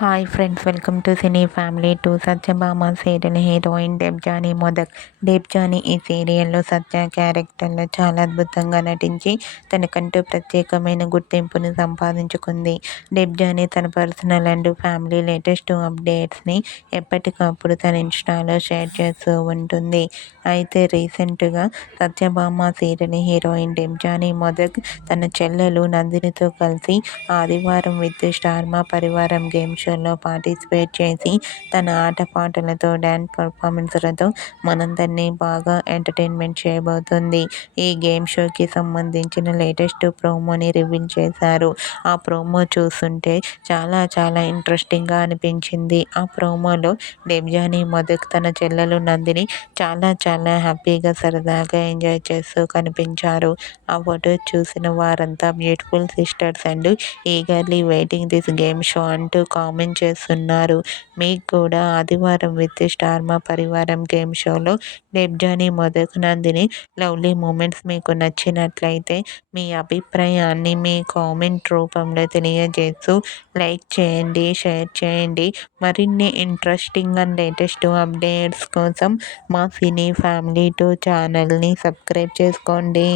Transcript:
Hi friends, welcome to cine family. Satyabhama serial heroine Debjani modak. Debjani ఈ సీరియల్లో సత్య క్యారెక్టర్లో చాలా అద్భుతంగా నటించి తనకంటూ ప్రత్యేకమైన గుర్తింపుని సంపాదించుకుంది. డెబ్జానీ తన పర్సనల్ అండ్ ఫ్యామిలీ లేటెస్ట్ అప్డేట్స్ని ఎప్పటికప్పుడు తన ఇన్స్టాలో షేర్ చేస్తూ ఉంటుంది. అయితే రీసెంట్గా సత్యభామ సీరియల్ హీరోయిన్ డెబ్జానీ మోదక్ తన చెల్లెలు నందినితో కలిసి ఆదివారం విత్ స్టార్ మా పరివారం గేమ్ షోలో పార్టిసిపేట్ చేసి తన ఆటపాటలతో డ్యాన్స్ పర్ఫార్మెన్స్లతో మనందరినీ బాగా ఎంటర్టైన్మెంట్ చేయబోతుంది. ఈ గేమ్ షోకి సంబంధించిన లేటెస్ట్ ప్రోమోని రివీల్ చేశారు. ఆ ప్రోమో చూస్తుంటే చాలా ఇంట్రెస్టింగ్గా అనిపించింది. ఆ ప్రోమోలో డెబ్జానీ మోదక్ తన చెల్లెలు నందిని చాలా హ్యాపీగా సరదాగా ఎంజాయ్ చేస్తూ కనిపించారు. ఆ ఫోటో చూసిన వారంతా beautiful sisters and eagerly waiting this game show అంటూ కామెంట్ చేస్తున్నారు. మీకు కూడా ఆదివారం విత్ స్టార్ మా పరివారం గేమ్ షోలో డెబ్జానీ మోదక్ నందిని లవ్లీ మూమెంట్స్ మీకు నచ్చినట్లయితే మీ అభిప్రాయాన్ని మీ కామెంట్ రూపంలో తెలియజేస్తూ లైక్ చేయండి, షేర్ చేయండి. మరిన్ని ఇంట్రెస్టింగ్ అండ్ లేటెస్ట్ అప్డేట్స్ కోసం మా సినీ ఫ్యామిలీ 2 ఛానల్ని సబ్స్క్రైబ్ చేసుకోండి.